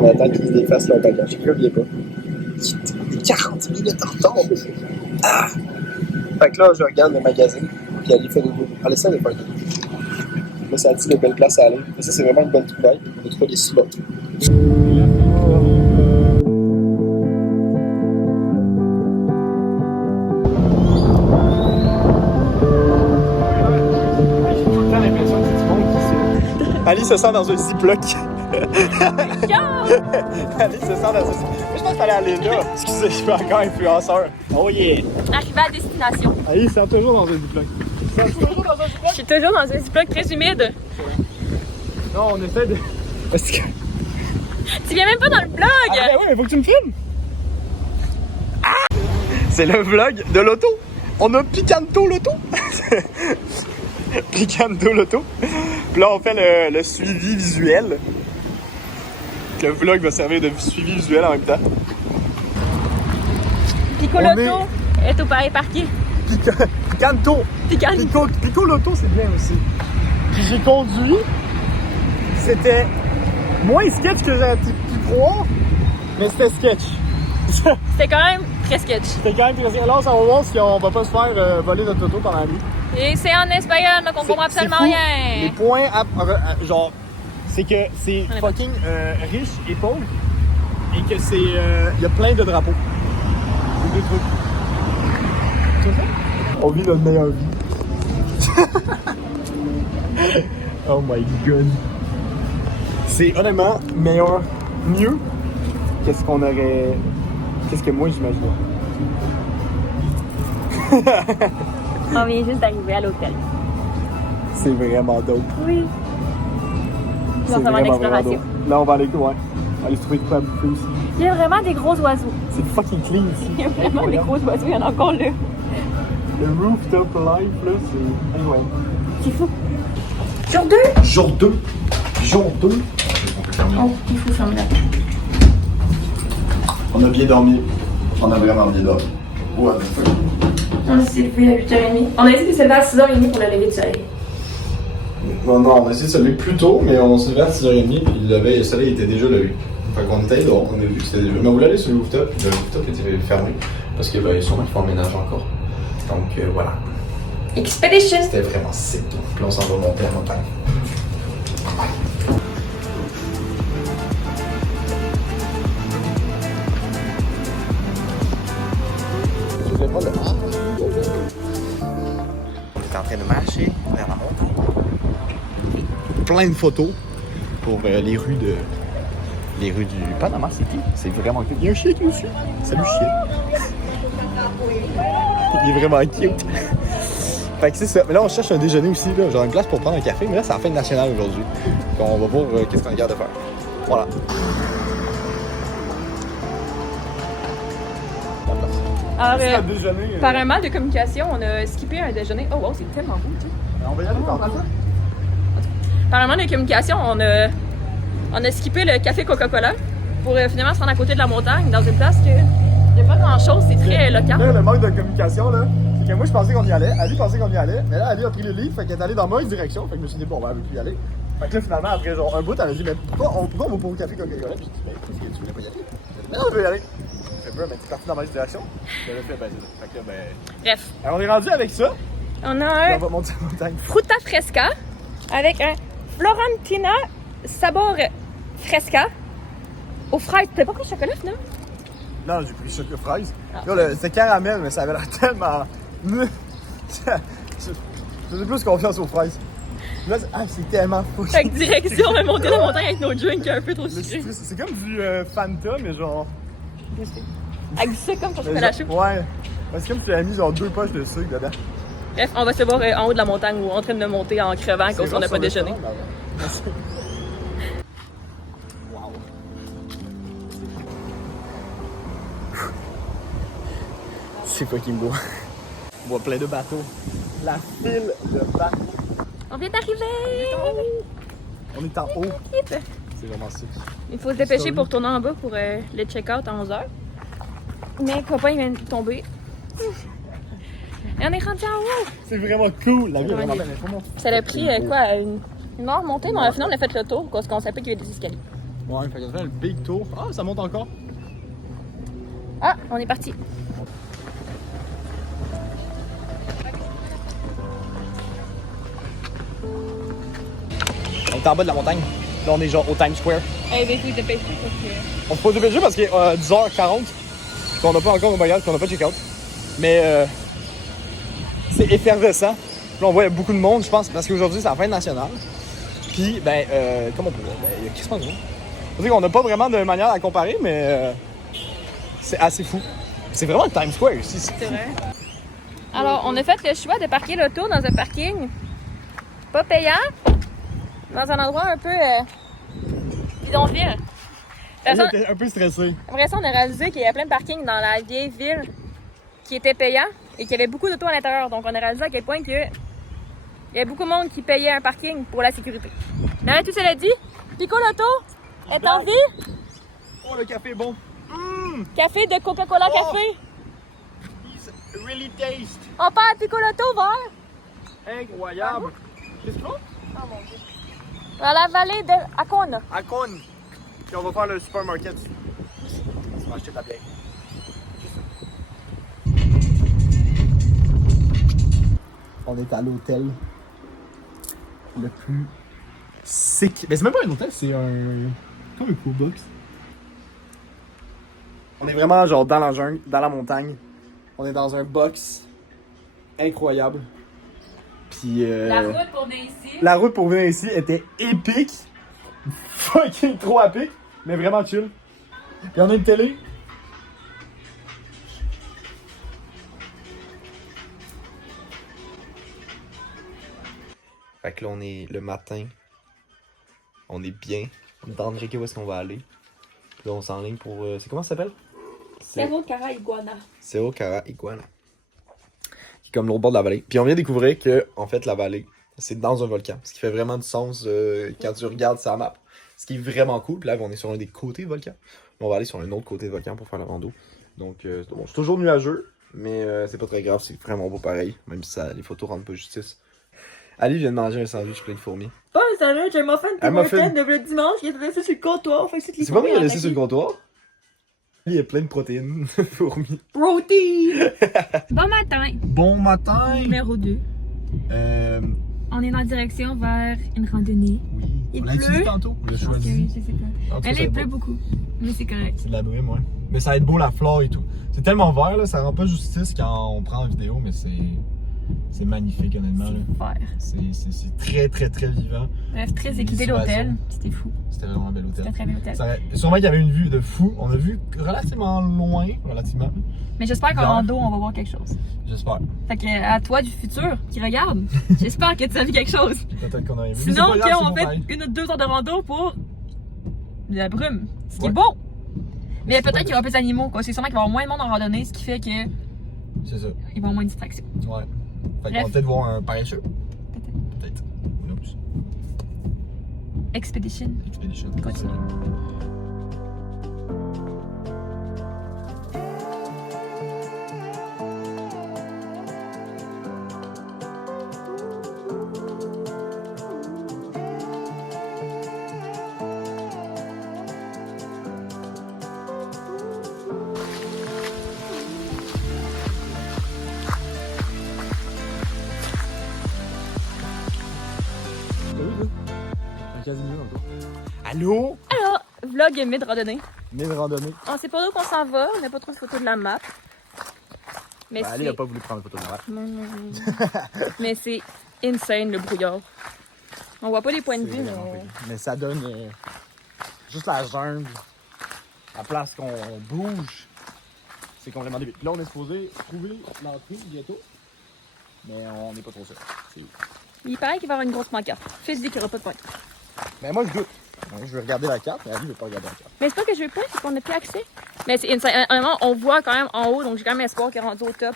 on attend qu'ils se défassent leur bagage. Je reviens pas. Il est 40 minutes en retard. Ah! Fait que là, je regarde le magazine, puis elle y fait des deux. Elle essaie de faire des deux. Là, ça dit de belles places à aller. Mais ça, c'est vraiment une bonne trouvaille. On a trouvé des slots. Ali se sent dans un ziploc. Ali se sent dans un ziploc. Je pense qu'il fallait aller là. Excusez, je suis encore influenceur. Oh yeah! Arrivé à destination. Ali se sent toujours dans un ziploc. Je suis toujours dans un ziploc très humide. Non, on essaie de... Est-ce que... Tu viens même pas dans le vlog! Ah ben oui, mais faut que tu me filmes! Ah! C'est le vlog de l'auto! On a Picanto l'auto! Picanto l'auto! Puis là, on fait le suivi visuel. Le vlog va servir de suivi visuel en même temps. Pico l'auto est au pareil parquet. Picanto! Pico l'auto, c'est bien aussi. Puis j'ai conduit. C'était moins sketch que j'aurais pu croire, mais c'était sketch. C'était quand même très sketch. C'était quand même très sketch. Alors, ça va voir si on va pas se faire voler notre auto pendant la nuit. Et c'est en espagnol, donc on comprend absolument rien. Les points, genre, c'est que c'est fucking riche et pauvre, et que c'est, y a plein de drapeaux. C'est deux trucs. Tu vois ça? On vit notre meilleure vie. Oh my god. C'est honnêtement mieux qu'est-ce qu'on aurait... Qu'est-ce que moi j'imaginais. On vient juste d'arriver à l'hôtel. C'est vraiment dope. Oui. Là, on va en exploration. Là, on va aller se trouver de quoi à bouffer aussi. Il y a vraiment des gros oiseaux. C'est fucking clean ici. Il y a vraiment des gros oiseaux, il y en a encore là. Le rooftop life, là, c'est incroyable. C'est fou. Jour 2? Jour 2. Jour 2. Oh, il faut fermer la porte. On a bien dormi. On a vraiment bien dormi. Ouais. On s'est levé à 8h30. On a dit que c'était à 6h30 pour le lever du soleil. Non, on a essayé de se lever plus tôt, mais on s'est levé à 6h30 puis le soleil était déjà levé. Fait qu'on était dehors, on a vu que c'était déjà... Mais on voulait aller sur le rooftop, puis le rooftop était fermé. Parce que, ben, sûrement qu'ils font le ménage encore. Donc, voilà. Expedition! C'était vraiment sick. Puis on s'en va monter à la montagne. On est en train de marcher vers la montagne. Plein de photos pour les rues du Panama City. C'est vraiment cute. Il y a un chien dessus. Salut chien. Il est vraiment cute. Fait que c'est ça. Mais là, on cherche un déjeuner aussi. Là. Genre une place pour prendre un café. Mais là, c'est la fête nationale aujourd'hui. Donc, on va voir qu'est-ce qu'on regarde de faire. Voilà. Alors, déjeuner. par un mal de communication, on a skippé un déjeuner. Oh wow, c'est tellement beau, tu sais. On va y aller par là. Par un mal de communication, on a skippé le café Coca-Cola pour finalement se rendre à côté de la montagne, dans une place que il n'y a pas grand-chose, c'est très local. Là, le manque de communication, là, c'est que moi, je pensais qu'on y allait. Ali pensait qu'on y allait. Mais là, Ali a pris le lead, fait qu'elle est allée dans la mauvaise direction. Fait que je me suis dit, bon, ben, elle veut plus y aller. Fait que là, finalement, après genre un bout, elle a dit, mais pourquoi on va pour le café Coca-Cola? Puis je dis, ben, parce que tu voulais pas y aller. Mais non, je veux y aller. Fait que, mais tu es parti dans la mauvaise direction. Fait que, ben, fait que, ben. Bref. Alors, on est rendu avec ça. On a un On va monter la montagne. Fruta Fresca avec un Florentina Sabor Fresca aux fraises. T'as pas pris le chocolat, finalement? Non, j'ai pris chocolat fraise. Ah. Là, c'était caramel, mais ça avait l'air tellement. Je faisais plus confiance aux fraises. Là, c'est tellement fou. Fait que direction, on va monter la montagne avec nos drinks un peu trop sucrés. C'est comme du Fanta, mais genre. Avec du sucre comme quand tu fais la chou. Ouais. C'est comme si tu avais mis genre 2 poches de sucre dedans. Bref, on va se voir en haut de la montagne ou en train de monter en crevant à cause qu'on n'a pas déjeuné. Wow. C'est fucking beau. On voit plein de bateaux. La file de bateaux. On vient d'arriver! On est en haut. C'est vraiment sick. Il faut se dépêcher pour tourner en bas pour le check-out à 11h. Mais copain, il vient de tomber. Et on est rendu en haut! C'est vraiment cool. La vie est vraiment belle. Ça a pris quoi? Une heure montée, mais au final, on a fait le tour parce qu'on savait qu'il y avait des escaliers. Ouais, fait qu'on fait le big tour. Ah, ça monte encore. Ah, on est parti. On est en bas de la montagne. Là, on est genre au Times Square. Eh ben, oui, dépêche parce que... On se pose dépêcher parce qu'il est 10h40. Puis on n'a pas encore nos bagages, puis on n'a pas de check-out. Mais c'est effervescent. Puis là, on voit beaucoup de monde, je pense, parce qu'aujourd'hui, c'est la fête nationale. Puis, comment on peut dire? Il y a quasiment de monde. On dit qu'on n'a pas vraiment de manière à comparer, mais c'est assez fou. C'est vraiment le Times Square ici. C'est vrai. Alors, on a fait le choix de parquer l'auto dans un parking pas payant, dans un endroit un peu bidonville. On était un peu stressés. Après ça, on a réalisé qu'il y a plein de parkings dans la vieille ville qui étaient payants et qu'il y avait beaucoup d'autos à l'intérieur. Donc, on a réalisé à quel point il y a beaucoup de monde qui payait un parking pour la sécurité. Mais tout cela dit, Pico Lotto est en vie. Oh, le café est bon. Café de Coca-Cola Oh. Café. It's really taste. On part à Pico Lotto vert. Incroyable. Qu'est-ce qu'on Oh mon Dieu. Dans la vallée de Acona. À Cône. Puis on va faire le supermarket. On va acheter de la bière. On est à l'hôtel le plus sick. Mais c'est même pas un hôtel, c'est un. Comme un cool box. On est vraiment genre dans la jungle, dans la montagne. On est dans un box incroyable. Puis La route pour venir ici. la route pour venir ici était épique. Fucking trop épique, mais vraiment chill. Puis on a une télé. Fait que là, on est le matin. On est bien. On est en train de checker où est-ce qu'on va aller. Puis là, on s'enligne pour. C'est comment ça s'appelle? Cerro Cara Iguana. Cerro Cara Iguana. Qui est comme l'autre bord de la vallée. Puis on vient découvrir que, en fait, la vallée, c'est dans un volcan. Ce qui fait vraiment du sens quand tu regardes sa map. Ce qui est vraiment cool. Puis là, on est sur un des côtés du volcan. On va aller sur un autre côté du volcan pour faire la rando. Donc, bon, c'est toujours nuageux. Mais c'est pas très grave. C'est vraiment beau pareil. Même si les photos rendent pas justice. Ali vient de manger un sandwich plein de fourmis. Pas un sandwich, un muffin Un muffin. de le dimanche, il a laissé sur le comptoir. Fait que C'est pas moi qui l'ai laissé sur le comptoir. Il y a plein de protéines. Fourmis. Protein! Bon matin, Bon matin! numéro 2. On est en direction vers une randonnée. Oui. Il On l'a utilisé pleut. tantôt. On l'a Ok, choisi. je sais pas. En tout cas, Elle ça il va pleut pas. beaucoup, mais c'est correct. C'est de la brume, ouais. Mais ça va être beau la flore et tout. C'est tellement vert, là, ça rend pas justice quand on prend en vidéo, mais c'est magnifique, honnêtement. Là. Faire. C'est très, très, très vivant. Bref, très équipé l'hôtel. C'était fou. C'était vraiment un bel hôtel. C'était un très bel hôtel. Sûrement qu'il y avait une vue de fou. On a vu relativement loin, relativement. Mais j'espère qu'en Dans- rando, on va voir quelque chose. J'espère. Fait que à toi du futur qui regarde, j'espère que tu as vu quelque chose. Peut-être qu'on aurait vu. Sinon, Mais c'est pas grave, on c'est fait pareil. 1 ou 2 heures de rando pour de la brume. Ce qui Ouais. est beau. Mais C'est peut-être pas qu'il y aura plus d'animaux, quoi. C'est sûrement qu'il va y avoir moins de monde en randonnée, ce qui fait qu'il va C'est ça. y avoir moins de distractions. Ouais. Fait qu'on Bref. va peut-être voir un paresseux. Peut-être. Who knows? Expedition. Expedition. Continue. Allô? Alors, vlog mid-randonnée. Mille randonnées. On sait pas où qu'on s'en va, on n'a pas trop de photos de la map. Mais Ali c'est... a pas voulu prendre une photo de moi. Non. Mais c'est insane le brouillard. On voit pas les points de vue, mais... Mais ça donne juste la jungle, la place qu'on bouge. C'est complètement débile. Là, on est supposé trouver l'entrée bientôt. Mais on n'est pas trop sûr. C'est où? Il paraît qu'il va y avoir une grosse pancarte. Fils dit qu'il n'y aura pas de pancarte. Mais moi, je doute. Donc, je vais regarder la carte, mais Ali ne veut pas regarder la carte. Mais c'est pas que je veux pas, c'est qu'on n'a plus accès. Mais c'est insane. Honnêtement, on voit quand même en haut, donc j'ai quand même espoir qu'il est rendu au top.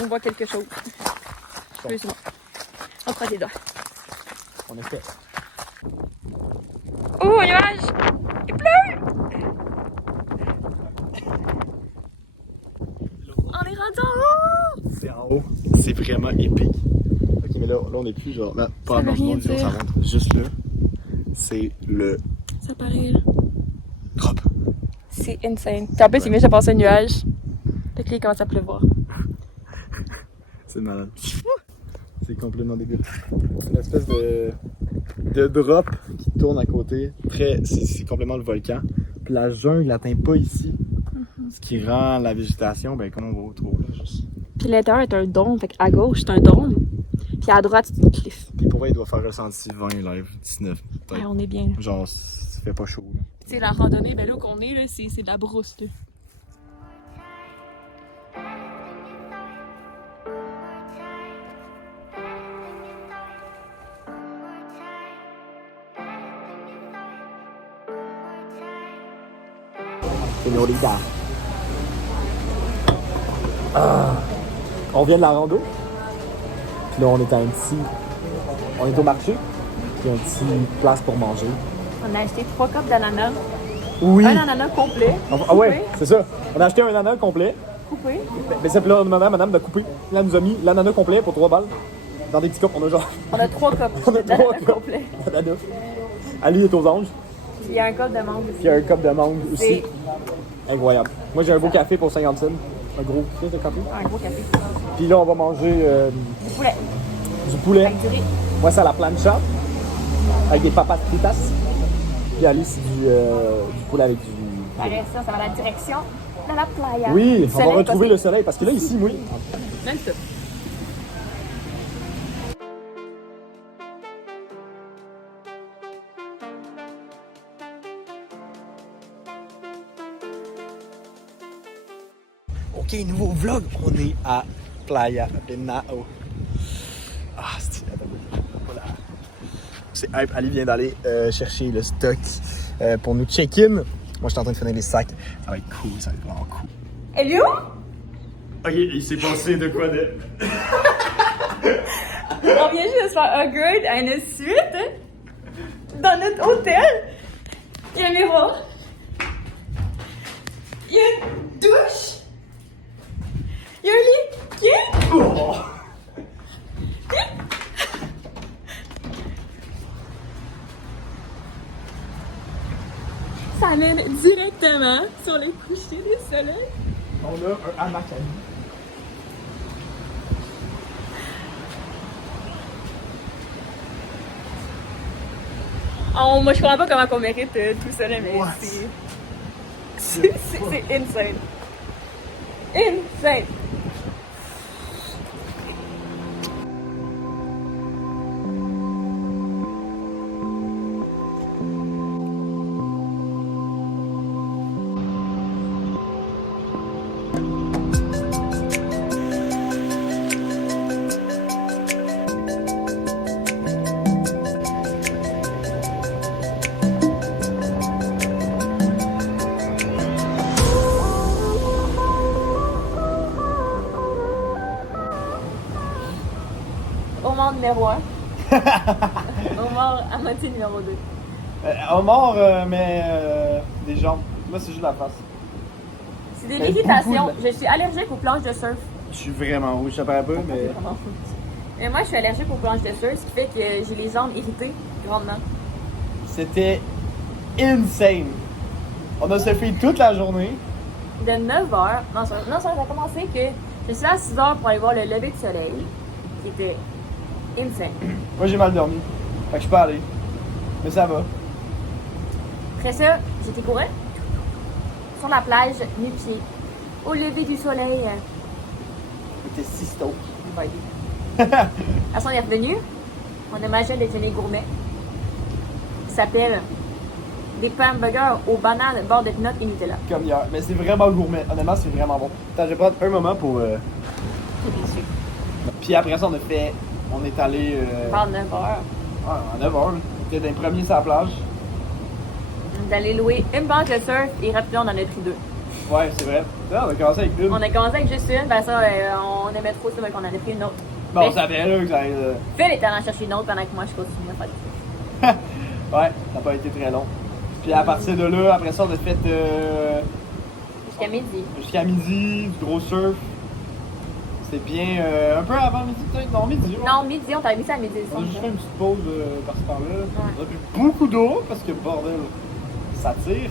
On voit quelque chose. Excuse-moi. On croise les doigts. On espère. Oh, un nuage! Il pleut! On est rendu en haut! C'est en haut. C'est vraiment épique. Ok, mais là on est plus genre. Là, pas Ça veut dans rien le ça dire. montre juste là. C'est le ça paraît, là. Drop. C'est insane. Puis en plus, il vient de passer un nuage. Fait que là, il commence à pleuvoir. C'est malade. C'est complètement débile. C'est une espèce de drop qui tourne à côté. C'est complètement le volcan. Puis la jungle n'atteint pas ici. Ce qui rend la végétation, ben, comme on va retrouver. Juste. Puis l'intérieur est un dôme. Fait qu'à gauche, c'est un dôme. Puis à droite, c'est une cliff. Puis pour vrai, il doit faire ressenti 20 live, 19. Ouais, on est bien. Là. Genre, ça fait pas chaud. Là. Tu sais, la randonnée, ben là où qu'on est, là, c'est de la brousse, là. C'est Norita. On vient de la rando. Puis là, on est à un petit. On est au marché. Puis il y a une petite place pour manger. On a acheté 3 copes d'ananas. Oui! Un ananas complet. Ah ouais, c'est ça. On a acheté un ananas complet. Coupé. Mais c'est là, madame a coupé. Là, elle nous a mis l'ananas complet pour 3 balles. Dans des petits copes, on a genre. On a 3 copes On a 3 d'ananas copes complets. d'ananas. Ali est aux anges. Puis il y a un cop de mangue Puis aussi. il y a un cop de mangue aussi. C'est Incroyable. Moi, j'ai un beau café pour 50 cents. Un gros crise de café. un gros café. Puis là, on va manger Du poulet. du poulet. Avec du riz. Moi, c'est à la plancha. Avec des papas fritas. Puis Ali, c'est du poulet avec du. Après ça, ça va à la direction de la playa. Oui, Du on va soleil, retrouver parce le soleil. Parce que là, ici, oui. que- Même ça. Ok, nouveau vlog. On est à Playa de Nao. Ah, c'est voilà. C'est hype. Ali vient d'aller chercher le stock pour nous check-in. Moi, je suis en train de finir les sacs. Ça va être cool, ça va être vraiment cool. Elio? Ok, il s'est passé de quoi de. On vient juste de se faire upgrade à une suite dans notre hôtel. Il y a un miroir. Il y a une douche. Il y a un lit. Oh! Ça mène directement sur les couchers du soleil. On a un hamac à nous. Oh, moi, je comprends pas comment on mérite tout ça, là, mais What? c'est insane. Insane. Homard numéro 1. Homard à moitié numéro 2. Homard, mais des jambes. Moi, c'est juste la face. C'est des Mais irritations. beaucoup Je suis allergique aux planches de surf. Je suis vraiment rouge, ça paraît pas, mais. Mais moi, je suis allergique aux planches de surf, ce qui fait que j'ai les jambes irritées grandement. C'était insane. On a surfé toute la journée. De 9h, non, ça a commencé que je suis là à 6h pour aller voir le lever du soleil, qui était insane. Moi, j'ai mal dormi. Fait que je peux aller. Mais ça va. Après ça, j'étais courir sur la plage, nu-pieds, au lever du soleil. C'était si stoke. Après ça, on est revenu. On a mangé des déjeuner gourmet qui s'appelle des pains burgers aux bananes, beurre de pinot et Nutella. Comme hier. Mais c'est vraiment gourmet. Honnêtement, c'est vraiment bon. Attends, je vais prendre un moment pour. C'est délicieux. Puis après ça, on est allé. Parle 9h. Ouais, à 9h. On était d'un premier sur la plage. On est allé louer une planche de surf et rapidement on en a pris 2. Ouais, c'est vrai. Là, on a commencé avec une. On a commencé avec juste une, ben ça, on aimait trop ça, donc on en a pris une autre. Bon, on Mais savait là que ça allait. Phil était allé en chercher une autre pendant que moi je continuais à faire des trucs. Ouais, ça n'a pas été très long. Puis à partir de là, après ça, on a fait Jusqu'à midi. jusqu'à midi, du gros surf. C'était bien. Un peu avant midi, peut-être. Non, midi. Ouais. Non, midi, on t'a mis ça à midi. On a juste fait une petite pause par ce temps-là. Ouais. On a bu beaucoup d'eau parce que bordel. ça tire.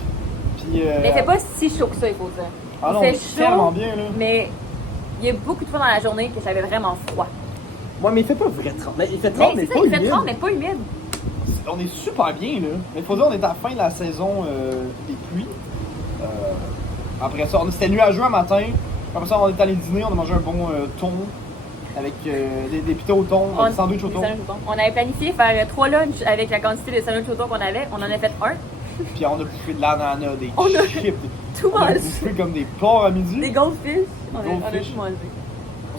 Puis, Mais il fait pas si chaud que ça, il faut dire. Ah non, il fait c'est tellement bien, là. mais il y a beaucoup de fois dans la journée que j'avais vraiment froid. Ouais, mais il fait pas vrai 30. Mais il fait 30, mais c'est ça, pas il fait humide. 30, mais pas humide. On est super bien, là. Mais il faut dire, on est à la fin de la saison des pluies. Après ça, c'était nuageux un matin. Après ça, on est allé dîner, on a mangé un bon thon avec des pitos au thon, des sandwichs au thon. On avait planifié faire 3 lunchs avec la quantité de sandwichs au thon qu'on avait. On en a fait un. Puis on a bouffé de l'ananas, des On a chips. tout On a mangé. bouffé comme des porcs à midi. Des goldfish. On a Goldfish. tout mangé.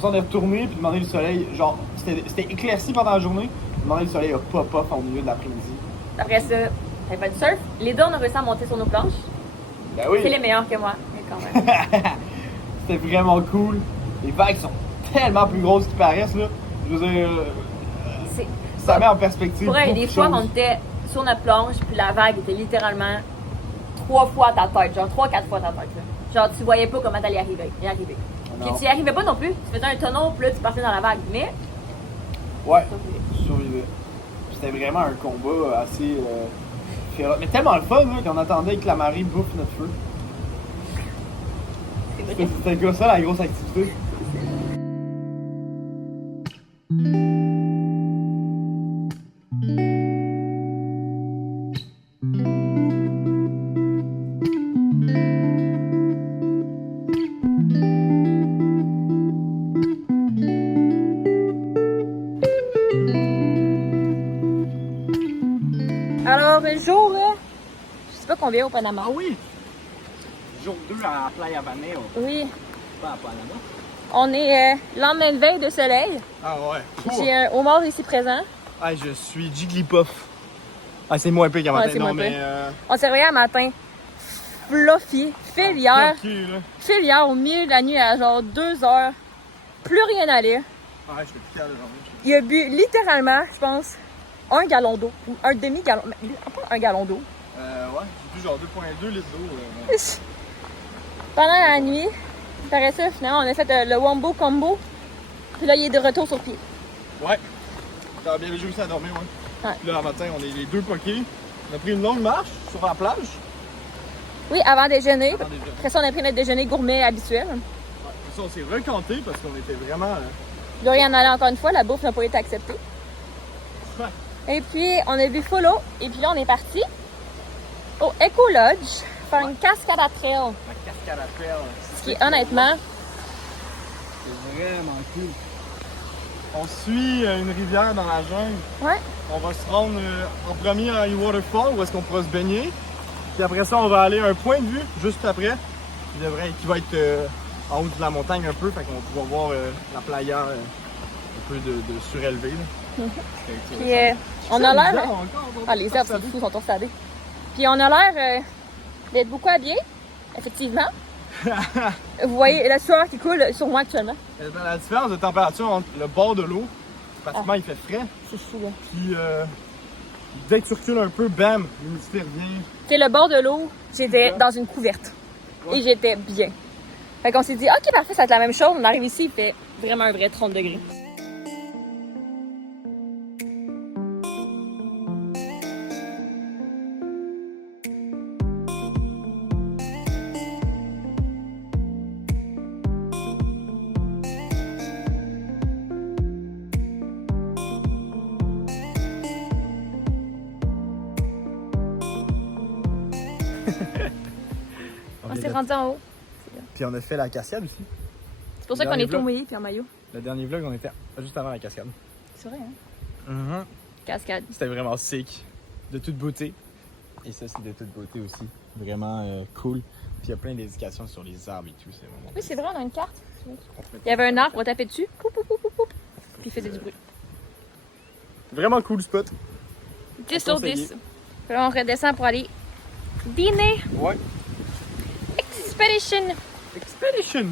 On est retourné, puis demander le soleil, genre, c'était éclairci pendant la journée. Demander le soleil a pop-off au milieu de l'après-midi. Après ça, t'avais pas du surf. Les deux, on a réussi à monter sur nos planches. Ben oui! C'est les meilleurs que moi, mais quand même. C'était vraiment cool. Les vagues sont tellement plus grosses qu'ils paraissent, là. Je veux dire, C'est- ça met en perspective. Pour vrai, il y a des beaucoup fois de qu'on choses. était sur notre planche, puis la vague était littéralement 3 fois ta tête, genre 3-4 fois ta tête. Là. Genre, tu voyais pas comment t'allais y arriver. Non. Puis tu y arrivais pas non plus. Tu faisais un tonneau, puis là, tu partais dans la vague. Mais, Ouais, je survivais. C'était vraiment un combat assez féroce. Mais tellement le fun, là, qu'on attendait que la marée bouffe notre feu. c'est vrai. C'était comme ça la grosse activité. Alors, jour, je sais pas combien au Panama. Ah oui! Jour 2 à Playa Baneo, Oui, pas à Panama. on est lendemain de veille de soleil. Ah ouais. J'ai un homard ici présent. Ah, je suis Jigglypuff. Ah, c'est moins pire qu'à matin. Ouais, c'est non, moins mais. pire. On s'est réveillé un matin, fluffy, filière, Tranquille, là. filière au milieu de la nuit à genre 2 heures. Plus rien à lire. Ah, je suis plus fier de dormir. Il a bu littéralement, je pense, 1 gallon d'eau. Ou un demi-gallon. Mais pas 1 gallon d'eau. Ouais, j'ai bu genre 2,2 litres d'eau. Pendant la nuit, après ça, finalement, on a fait le Wombo Combo. Puis là, il est de retour sur pied. Ouais. T'as bien réussi à dormir, ouais. Ouais. Puis là, le matin, on est les deux poqués. On a pris une longue marche sur la plage. Oui, avant déjeuner. Avant déjeuner. Après ça, on a pris notre déjeuner gourmet habituel. Ouais. Puis ça, on s'est recanté parce qu'on était vraiment. Il doit rien aller encore une fois, la bouffe n'a pas été acceptée. Ouais. Et puis, on a bu follow. Et puis là, on est parti au Eco Lodge faire une cascade à trail. La cascade à trail. Ce qui est honnêtement, C'est vraiment cool. On suit une rivière dans la jungle. ouais, On va se rendre en premier à un waterfall où est-ce qu'on pourra se baigner. Puis après ça, on va aller à un point de vue juste après qui va être en haut de la montagne un peu. Fait qu'on va pouvoir voir la playa un peu de surélevé. Là. puis on a l'air. Ah, les herbes, c'est fou, sont tous sadés. Puis on a l'air d'être beaucoup habillés, effectivement. Vous voyez la sueur qui coule sur moi actuellement. La différence de température entre le bord de l'eau, pratiquement il fait frais. C'est fou, là. Puis dès que tu recules un peu, bam, l'humidité revient. C'est le bord de l'eau, j'étais Ouais. dans une couverte. Ouais. Et j'étais bien. Fait qu'on s'est dit, ok, parfait, ça va être la même chose. On arrive ici, il fait vraiment un vrai 30 degrés. On s'est rendu en haut. Puis on a fait la cascade aussi. C'est pour ça qu'on Dernier est tout vlog. mouillé puis en maillot. Le dernier vlog, on était juste avant la cascade. C'est vrai, hein? Mm-hmm. Cascade. C'était vraiment sick. De toute beauté. Et ça, c'est de toute beauté aussi. Vraiment cool. Puis il y a plein d'indications sur les arbres et tout. C'est vraiment. Oui, c'est vrai, on a une carte. Il y avait un arbre, on tapait dessus. Poup, poup, poup, poup, poup. Puis il faisait du bruit. Vraiment cool spot. 10 sur conseillé. 10. Puis là, on redescend pour aller dîner. Ouais. Expedition. Expedition.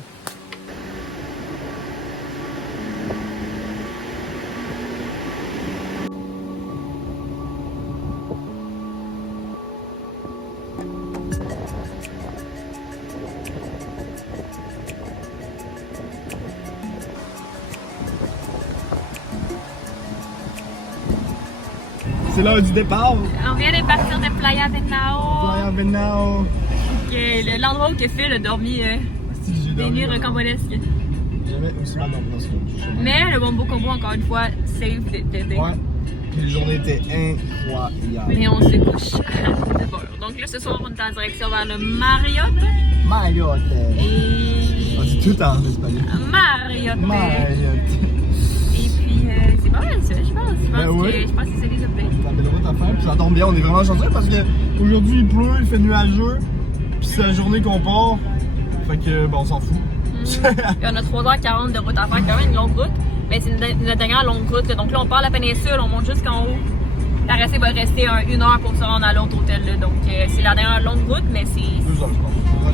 c'est l'heure du départ. On vient de partir de Playa Venao. Playa Venao. L'endroit où Phil a dormi des nuits rocambolesques. Jamais aussi mal dormi dans ce film. Mais le Wombo Combo, encore une fois, safe d'été. Ouais. Puis les journées étaient incroyables. Mais on se couche à 19h. Donc là, ce soir, on est en direction vers le Marriott. Marriott. Et... On dit tout en espagnol. Marriott. Marriott. Et puis, c'est pas mal ça, je pense. Je pense que c'est les updates. C'est la belle route à faire, puis ça tombe bien, on est vraiment chanceux parce qu'aujourd'hui il pleut, il fait nuageux, puis c'est la journée qu'on part. Fait que, on s'en fout. Puis on a 3h40 de route à faire, quand même une longue route. Mais c'est une dernière longue route. Là. Donc là, on part de la péninsule, on monte jusqu'en haut. La restée va rester 1 heure pour se rendre à l'autre hôtel. Là. Donc c'est la dernière longue route, mais c'est. 2 heures, je pense. Ouais,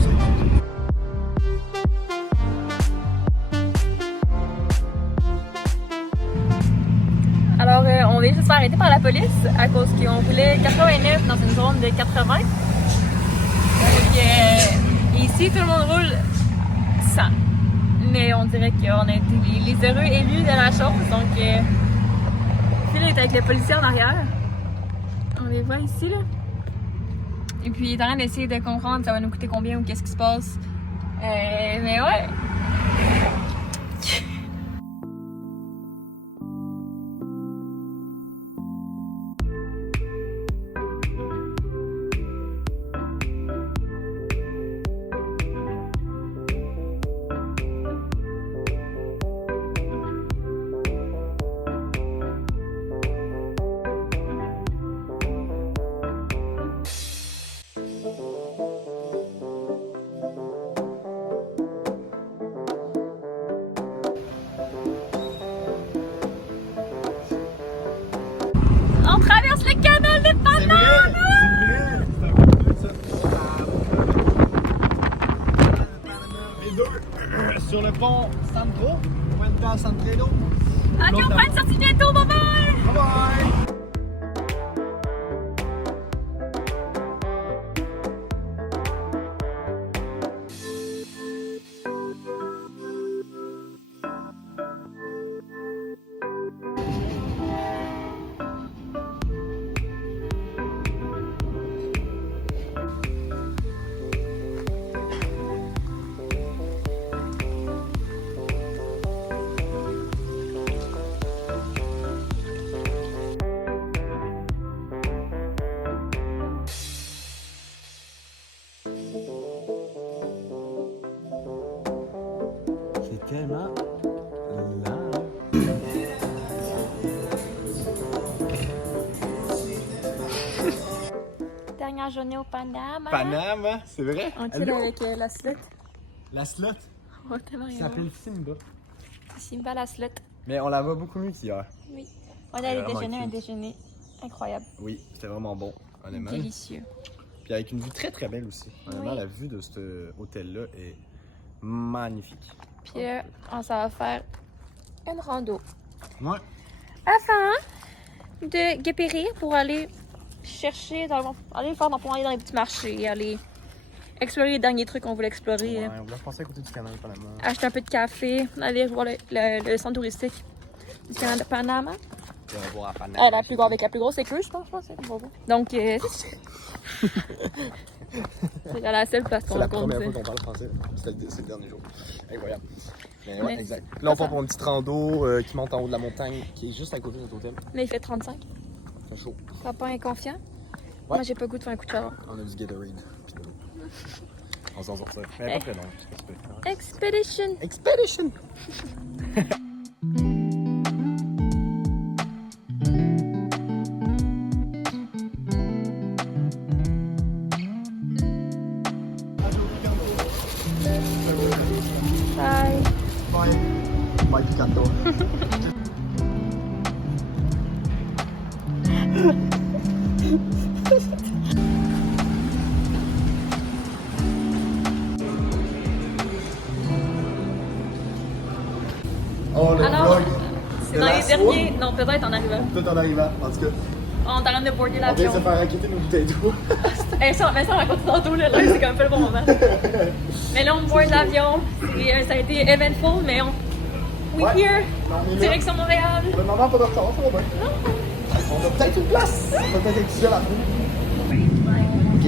Alors, on vient juste se faire arrêter par la police à cause qu'on voulait 89 dans une zone de 80. Donc, ici, tout le monde roule 100. Mais on dirait qu'on a été les heureux élus de la chose. Donc, Phil est avec les policiers en arrière. On les voit ici, là. Et puis, il est en train d'essayer de comprendre ça va nous coûter combien ou qu'est-ce qui se passe. Mais ouais. On traverse le canal de Panama! Les deux sur le pont Santro, Puente Santredo. Ok, on prend une sortie bientôt, bye bye! Bye bye! C'est tellement lent. Dernière journée au Panama. Panama, c'est vrai? On tire avec la slot. La slot, On va tellement ça s'appelle Simba. Simba la slot. Mais on la voit beaucoup mieux qu'hier. Oui. On est allé vraiment déjeuner un cute. déjeuner incroyable. Oui, c'était vraiment bon, honnêtement. Délicieux. Puis avec une vue très très belle aussi. Honnêtement, Oui. la vue de cet hôtel-là est magnifique. Puis là, on s'en va faire une rando. Ouais. Avant de guépérir pour aller chercher, aller faire pour aller dans les petits marchés, aller explorer les derniers trucs qu'on voulait explorer. Ouais, on va passer à côté du canal Panama. Acheter un peu de café, aller voir le centre touristique du canal de Panama. On va voir à Panama. La plus grosse, avec la plus grosse écluse, je pense. Donc, c'est la seule place qu'on C'est la a première conduit. fois qu'on parle français. C'est le dernier jour. Incroyable. Mais ouais, Mais- exact. Là, on part pour une petite rando qui monte en haut de la montagne, qui est juste à côté de notre hôtel. Mais il fait 35. C'est chaud. Papa est confiant. Ouais. Moi, j'ai pas le goût de faire un coup de chaleur. On a du Gatorade. Puis de l'eau. On s'en sort ça. Mais pas très long. c'est pas super. Expedition! Expedition! Bye! Bye. Bye, Picanto. Oh, le Alors, vlog c'est de dans la les soie. derniers. Non, peut-être en arrivant. Tout en arrivant. En tout cas, On est en train de boarder on vient l'avion. de se faire raqueter nos bouteilles d'eau. Ça, on raconte tantôt, là, c'est quand même pas le bon moment. Mais là, on board l'avion. Ça a été eventful, mais on. We Ouais. here! Non, mais là, Direction Montréal! le moment pas de retard, ça va bien. On a peut-être une place. On peut peut-être être seul à trouver.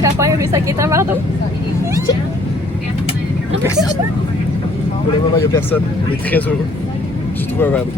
T'as pas réussi à quitter un verre d'eau? Y'a personne. Pour le moment, y'a personne. On est très heureux. J'ai trouvé un verre d'eau.